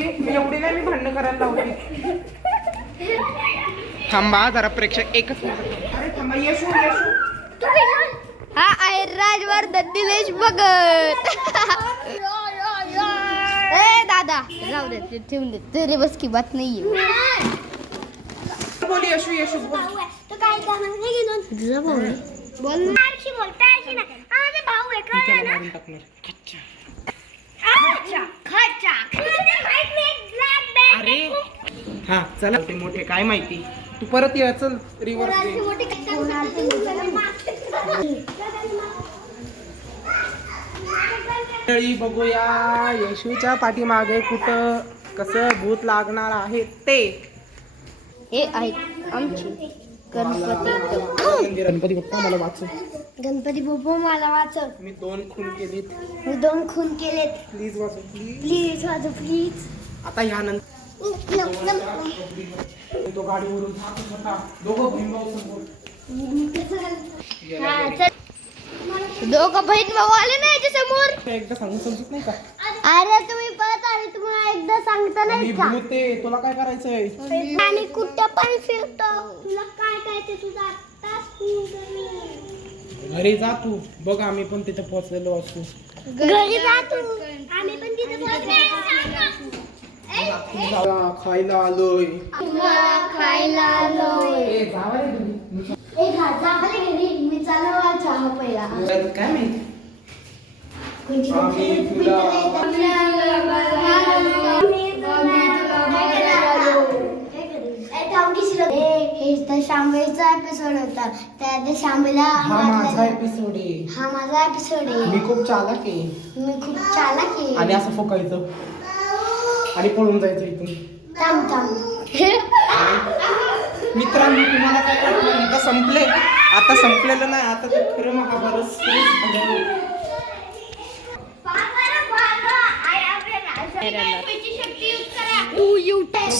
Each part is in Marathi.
मी एवढी नाही मी भांडण करायला लावते. थांबा जरा प्रेक्षक एकच मिनिट. अरे थांबा येशू हा आहे राजवर्धन दिनेश भगत. ए दादा जाऊ दे ते ठेवून दे. तेरे बस की बात नाहीये. बोल येशू येशू बोल. तो काय करणार नाही घेऊन तुझा भाऊ आहे. बोल ना. आरशी बोलता आरशी ना. माझा भाऊ आहे कळलं ना. मारून टाकणार. अच्छा खाचा. माहित नाही ब्लॅक बॅग. अरे हा चला ते मोठे काय माहिती. तू परत ये चल रिव्हर्स कोणाची मोठी मंडळी बघूया येशूच्या पाठीमागे कुठं कसं भूत लागणार आहे ते. हे आहेत आमचे गणपती. गणपती बाप्पा मला वाचव. गणपती बाप्पा मला वाचव. मी 2 खून केलेत. मी 2 खून केलेत. प्लीज वाचव प्लीज. प्लीज वाचव प्लीज. आता ह्यानंतर तो गाडीवरून जात होता. दोघं बहीण भाऊ समोर. दोघं बहीण भाऊ आले ना याच्या समोर. एकदा सांगून समजत नाही का. अरे तुम्ही परत आले तुम्हाला एकदा सांगता मी नाही का भूत आहे तुला काय करायचंय. आणि कुठं पण फिरतो तुला काय करायचं तुझा आत्ताच घरी जा तू बघ आम्ही पण तिथे पोहोचलेलो असू. घरी जा तू आम्ही पण तिथे पोहोचलो. खायला आलोय. खायला आलोय. ए, जावा रे घरी. ए जावाले घरी मी चालू चहा पहिला काय माहिती कोणची आम्ही तुला शांभवीचा एपिसोड होता त्या शांभवीला हा माझा एपिसोड आहे. हा माझा एपिसोड आहे. मी खूप चालाक आहे. मी खूप चालाक आहे. आणि असं फोकायचं आणि पळून जायचं इथून. थांब थांब मित्रांनो तुम्हाला काय वाटलं आता संपले. आता संपलेलं नाही आता तर खरं महाभारत सुरू झालं.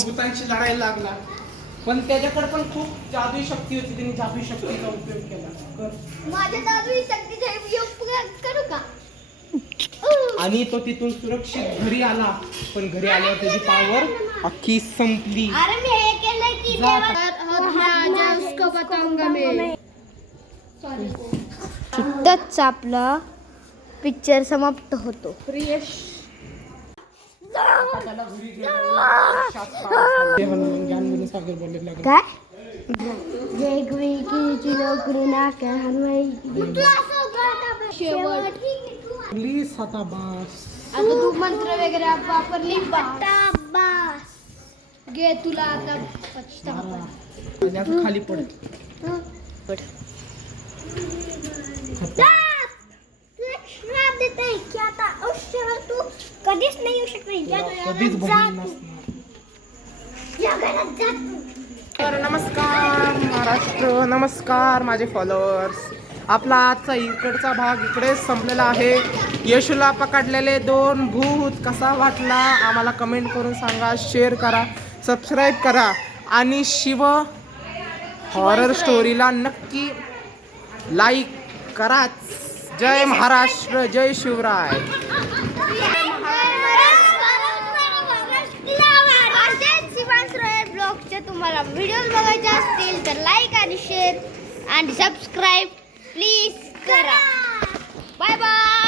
भूतांशी लढायला लागला पण त्याच्याकडे पण खूप जादुई शक्ती होती. त्यांनी जादुई शक्तीचा उपयोग केला. माझ्या जादुई शक्तीचा उपयोग करू का. आणि तो तिथून सुरक्षित घरी आला. पण घरी आल्यावर त्याची पावर अख्खी संपली. अरे मी हे केलं की तिथंच आपला पिक्चर समाप्त होतो. काय वेगवेगळी नोकरी नाका प्लीज आता बस. आता तू मंत्र वगैरे वापरली बास घे तुला आता पछतावा. आणि आता खाली पड. श्राप देत आहे की आता आयुष्यावर तू कधीच नाही येऊ शकत. कधीच बहीण नसणार. तर नमस्कार महाराष्ट्र. नमस्कार माझे फॉलोअर्स. आपला आजचा इकडचा भाग इकडेच संपलेला आहे. येशूला पकडलेले 2 भूत कसा वाटला आम्हाला कमेंट करून सांगा. शेअर करा सबस्क्राईब करा आणि शिव हॉरर स्टोरीला नक्की लाईक कराच. जय महाराष्ट्र जय शिवराय. ब्लॉगचे तुम्हाला व्हिडिओ बघायचे असतील तर लाईक आणि शेअर आणि सबस्क्राईब प्लीज करा. Bye bye.